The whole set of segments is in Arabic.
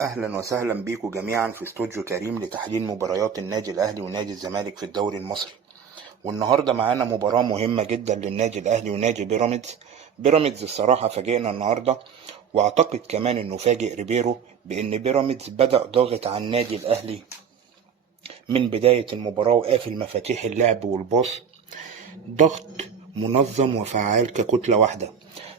أهلا وسهلا بيكم جميعا في استوديو كريم لتحليل مباريات النادي الأهلي ونادي الزمالك في الدوري المصري. والنهاردة معانا مباراة مهمة جدا للنادي الأهلي ونادي بيراميدز. بيراميدز الصراحة فاجئنا النهاردة، واعتقد كمان انه فاجئ ريبيرو بان بيراميدز بدأ ضاغط على النادي الأهلي من بداية المباراة وقافل مفاتيح اللعب والباص، ضغط منظم وفعال ككتلة واحدة،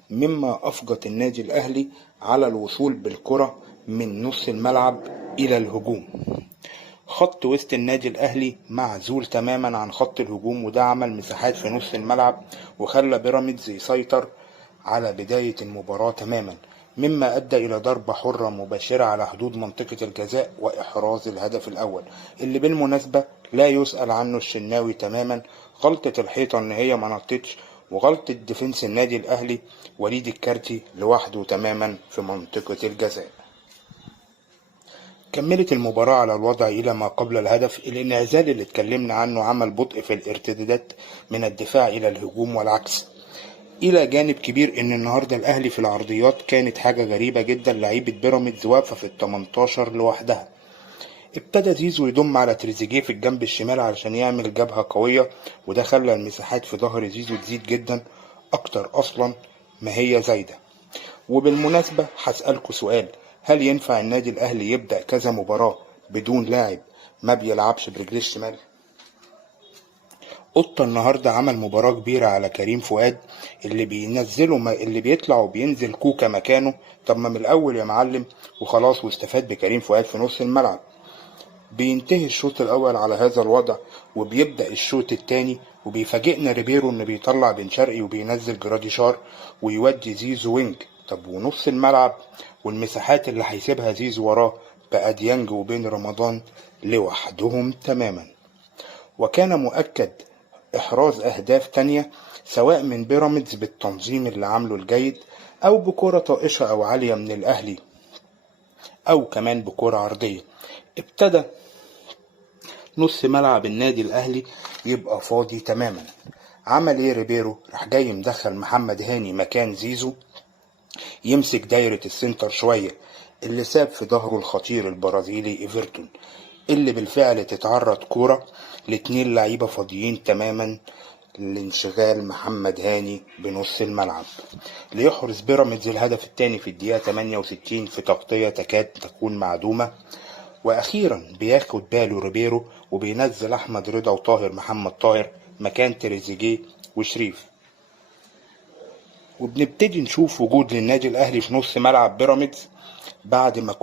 مما أفقد النادي الأهلي على الوصول بالكرة من نص الملعب إلى الهجوم. خط وسط النادي الأهلي معزول تماما عن خط الهجوم، وده عمل مساحات في نص الملعب وخلى بيراميدز يسيطر على بداية المباراة تماما، مما أدى إلى ضربة حرة مباشرة على حدود منطقة الجزاء وإحراز الهدف الأول، اللي بالمناسبة لا يسأل عنه الشناوي تماما. غلطة الحيطة إن هي ما نطتش، وغلطة ديفنس النادي الأهلي وليد الكارتي لوحده تماما في منطقة الجزاء. كملت المباراة على الوضع إلى ما قبل الهدف. الانعزال اللي اتكلمنا عنه عمل بطء في الارتدادات من الدفاع إلى الهجوم والعكس، إلى جانب كبير إن النهاردة الأهلي في العرضيات كانت حاجة غريبة جدا. لعيبة بيراميدز واقفة في ال18 لوحدها. ابتدى زيزو يضم على تريزيجيه في الجنب الشمال علشان يعمل جبهة قوية، وده خلى المساحات في ظهر زيزو تزيد جدا أكتر أصلا ما هي زايدة. وبالمناسبة هسألكوا سؤال: هل ينفع النادي الأهلي يبدأ كذا مباراة بدون لاعب ما بيلعبش برجليه الشمال؟ قطة النهاردة عمل مباراة كبيرة على كريم فؤاد، اللي اللي بيطلع وبينزل كوكا مكانه. طب ما من الأول يا معلم وخلاص، واستفاد بكريم فؤاد في نص الملعب. بينتهي الشوط الأول على هذا الوضع، وبيبدأ الشوط الثاني وبيفاجئنا ريبيرو إنه بيطلع بن شرقي وبينزل جراديشار ويودي زيزو وينج. طب ونص الملعب والمساحات اللي هيسيبها زيزو وراه بقى ديانج وبين رمضان لوحدهم تماما. وكان مؤكد إحراز أهداف تانية سواء من بيراميدز بالتنظيم اللي عامله الجيد، أو بكرة طائشة أو عالية من الأهلي، أو كمان بكرة عرضية. ابتدى نص ملعب النادي الأهلي يبقى فاضي تماما. عمل ايه ريبيرو؟ راح جاي مدخل محمد هاني مكان زيزو يمسك دايرة السنتر شوية، اللي ساب في ظهره الخطير البرازيلي ايفرتون، اللي بالفعل تتعرض كورة لاتنين لعيبة فاضيين تماما لانشغال محمد هاني بنص الملعب، ليحرز بيراميدز الهدف الثاني في الدقيقة 68 في تغطية تكاد تكون معدومة. واخيرا بياخد باله ريبيرو وبينزل احمد رضا وطاهر محمد طاهر مكان تريزيجيه وشريف، وبنبتدي نشوف وجود للنادي الاهلي في نص ملعب بيراميدز بعد ما